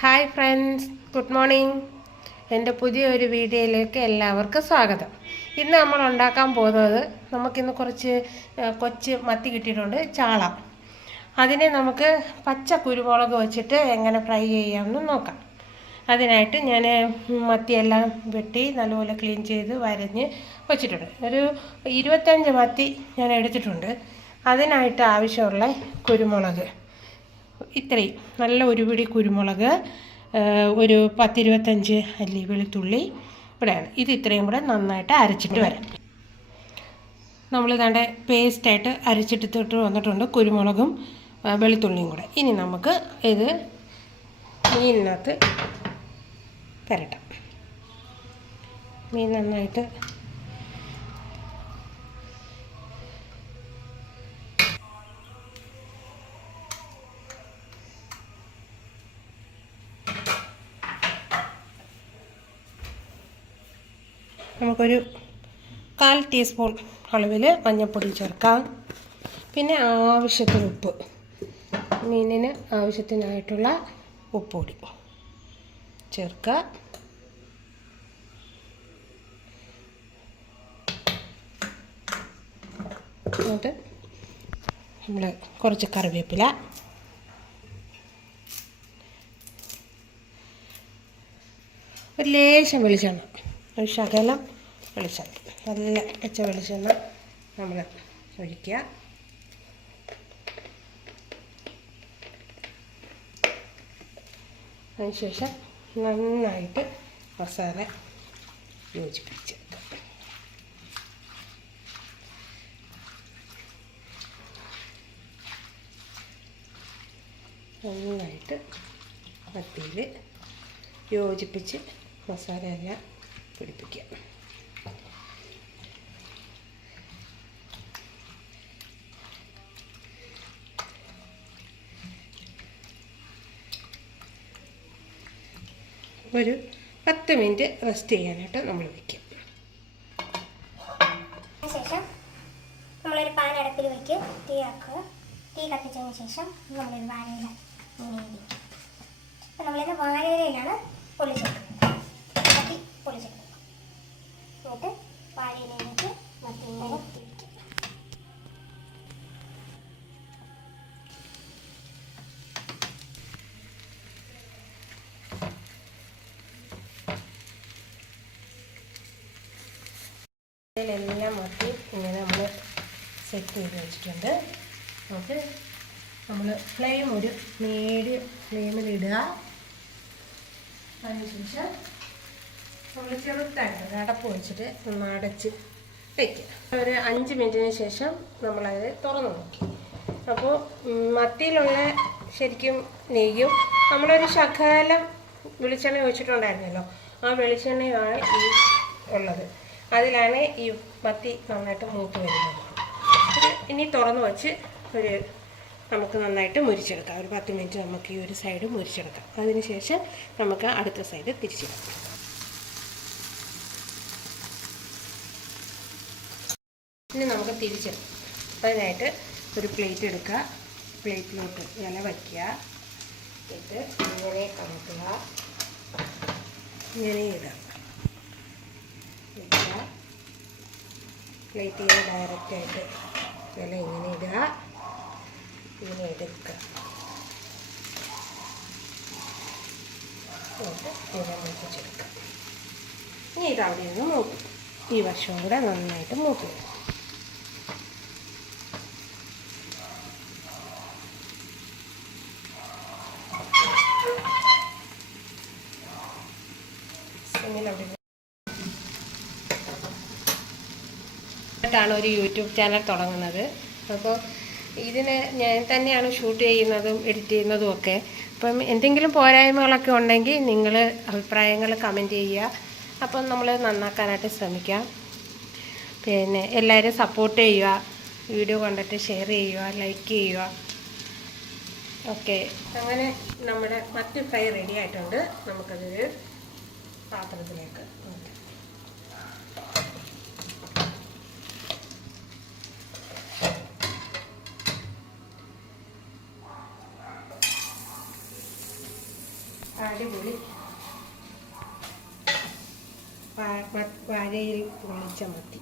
Hi friends, good morning. എൻ്റെ പുതിയൊരു വീഡിയോയിലേക്ക് എല്ലാവർക്കും സ്വാഗതം. ഇന്ന് നമ്മൾ ഉണ്ടാക്കാൻ പോകുന്നത്, നമുക്കിന്ന് കുറച്ച് കൊച്ച് മത്തി കിട്ടിയിട്ടുണ്ട്, ചാള. അതിനെ നമുക്ക് പച്ച കുരുമുളക് വെച്ചിട്ട് എങ്ങനെ ഫ്രൈ ചെയ്യാമെന്ന് നോക്കാം. അതിനായിട്ട് ഞാൻ മത്തിയെല്ലാം വെട്ടി നല്ലപോലെ ക്ലീൻ ചെയ്ത് വരഞ്ഞ് വച്ചിട്ടുണ്ട്. ഒരു 25 മത്തി ഞാൻ എടുത്തിട്ടുണ്ട്. അതിനായിട്ട് ആവശ്യമുള്ള കുരുമുളക് ഇത്രയും നല്ല ഒരു പിടി കുരുമുളക്, ഒരു 10-25 അല്ലി വെളുത്തുള്ളി ഇവിടെയാണ്. ഇത് ഇത്രയും കൂടെ നന്നായിട്ട് അരച്ചിട്ട് വരാം. നമ്മൾ ഇതാണ്ട് പേസ്റ്റായിട്ട് അരച്ചിട്ടിട്ട് വന്നിട്ടുണ്ട്, കുരുമുളകും വെളുത്തുള്ളിയും കൂടെ. ഇനി നമുക്ക് ഇത് മീനിനകത്ത് പുരട്ടാം. മീൻ നന്നായിട്ട് നമുക്കൊരു 1/4 ടീസ്പൂൺ അളവിൽ മഞ്ഞൾപ്പൊടി ചേർക്കാം. പിന്നെ ആവശ്യത്തിന് ഉപ്പ്, മീനിന് ആവശ്യത്തിനായിട്ടുള്ള ഉപ്പുപൊടി ചേർക്കുക. എന്നിട്ട് നമ്മൾ കുറച്ച് കറിവേപ്പില, ഒരു ലേശം വെളിച്ചെണ്ണ, ഒരു ശകലം വെളിച്ചെണ്ണ, നല്ല പച്ച വെളിച്ചെണ്ണ നമ്മൾ ഒഴിക്കുക. അതിനുശേഷം നന്നായിട്ട് മസാല യോജിപ്പിച്ച് നന്നായിട്ട് മത്തിയിൽ യോജിപ്പിച്ച് മസാലയെല്ലാം പിടിപ്പിക്കുക. ഒരു 10 മിനിറ്റ് റെസ്റ്റ് ചെയ്യാനായിട്ട് നമ്മൾ വയ്ക്കും. ശേഷം നമ്മളൊരു പാൻ അടുപ്പിൽ വയ്ക്കുക, തീ ആക്കുക. തീ കത്തിച്ചതിന് ശേഷം നമ്മളൊരു വാഴയില ഇങ്ങനെ ഇരിക്കും. അപ്പം നമ്മളിത് വാഴയിലയിലാണ് പൊള്ളിച്ചെടുക്കുന്നത്, മത്തി പൊള്ളിച്ചെടുക്കുന്നത്. എന്നിട്ട് വാഴയിലേക്ക് മത്തി ഇങ്ങനെ തിരിക്കുക. എല്ലാം മത്തി ഇങ്ങനെ നമ്മൾ സെറ്റ് ചെയ്ത് വെച്ചിട്ടുണ്ട്. നമുക്ക് നമ്മൾ ഫ്ലെയിം ഒരു മീഡിയം ഫ്ലെയിമിലിടുക. അതിനുശേഷം നമ്മൾ ചെറുതായിട്ട് അടപ്പ് വെച്ചിട്ട് ഒന്ന് അടച്ച് വയ്ക്കുക. ഒരു 5 മിനിറ്റിന് ശേഷം നമ്മളത് തുറന്ന് നോക്കി. അപ്പോൾ മത്തിയിലുള്ള ശരിക്കും നെയ്യും നമ്മളൊരു ശകലം വെളിച്ചെണ്ണ ഒഴിച്ചിട്ടുണ്ടായിരുന്നല്ലോ, ആ വെളിച്ചെണ്ണയാണ് ഈ ഉള്ളത്. അതിലാണ് ഈ മത്തി നന്നായിട്ട് മൂത്ത് വരുന്നത്. ഇനി തുറന്ന് വെച്ച് നമുക്ക് നന്നായിട്ട് മുരിച്ചെടുക്കാം. ഒരു 10 മിനിറ്റ് നമുക്ക് ഈ ഒരു സൈഡ് മുരിച്ചെടുക്കാം. അതിനുശേഷം നമുക്ക് അടുത്ത സൈഡ് തിരിച്ചിടാം. ഇനി നമുക്ക് തിരിച്ചിടാം. അതിനായിട്ട് ഒരു പ്ലേറ്റ് എടുക്കുക, പ്ലേറ്റിലോട്ട് ഇങ്ങനെ വയ്ക്കുക. ഇത് ഇങ്ങനെ കമത്തുക, ഇങ്ങനെ ഇടാം. പ്ലേറ്റിൽ ഡയറക്റ്റായിട്ട് ഇല ഇങ്ങനെ ഇടുക, ഇങ്ങനെ എടുക്കുക. എന്നിട്ട് ഇങ്ങനെ മൂപ്പിച്ചെടുക്കുക. ഇനി ഇതവിടെ നിന്ന് മൂക്കും. ഈ വശവും കൂടെ നന്നായിട്ട് മൂക്കി വരും. ാണ് ഒരു യൂട്യൂബ് ചാനൽ തുടങ്ങുന്നത്. അപ്പോൾ ഇതിന് ഞാൻ തന്നെയാണ് ഷൂട്ട് ചെയ്യുന്നതും എഡിറ്റ് ചെയ്യുന്നതും ഒക്കെ. അപ്പം എന്തെങ്കിലും പോരായ്മകളൊക്കെ ഉണ്ടെങ്കിൽ നിങ്ങൾ അഭിപ്രായങ്ങൾ കമൻറ്റ് ചെയ്യുക. അപ്പം നമ്മൾ നന്നാക്കാനായിട്ട് ശ്രമിക്കാം. പിന്നെ എല്ലാവരും സപ്പോർട്ട് ചെയ്യുക, വീഡിയോ കണ്ടിട്ട് ഷെയർ ചെയ്യുക, ലൈക്ക് ചെയ്യുക. ഓക്കെ, അങ്ങനെ നമ്മുടെ മത്തി ഫ്രൈ റെഡി ആയിട്ടുണ്ട്. നമുക്കതൊരു പാത്രത്തിലേക്ക് അടിപൊളി വാഴയിൽ പൊള്ളിച്ച മത്തി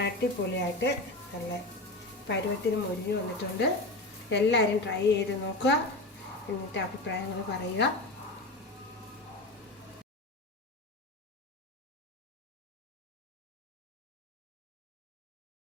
അടിപൊളിയായിട്ട് നല്ല പരുവത്തിന് മൊരിഞ്ഞ് വന്നിട്ടുണ്ട്. എല്ലാവരും ട്രൈ ചെയ്ത് നോക്കുക, എന്നിട്ട് അഭിപ്രായങ്ങൾ പറയുക.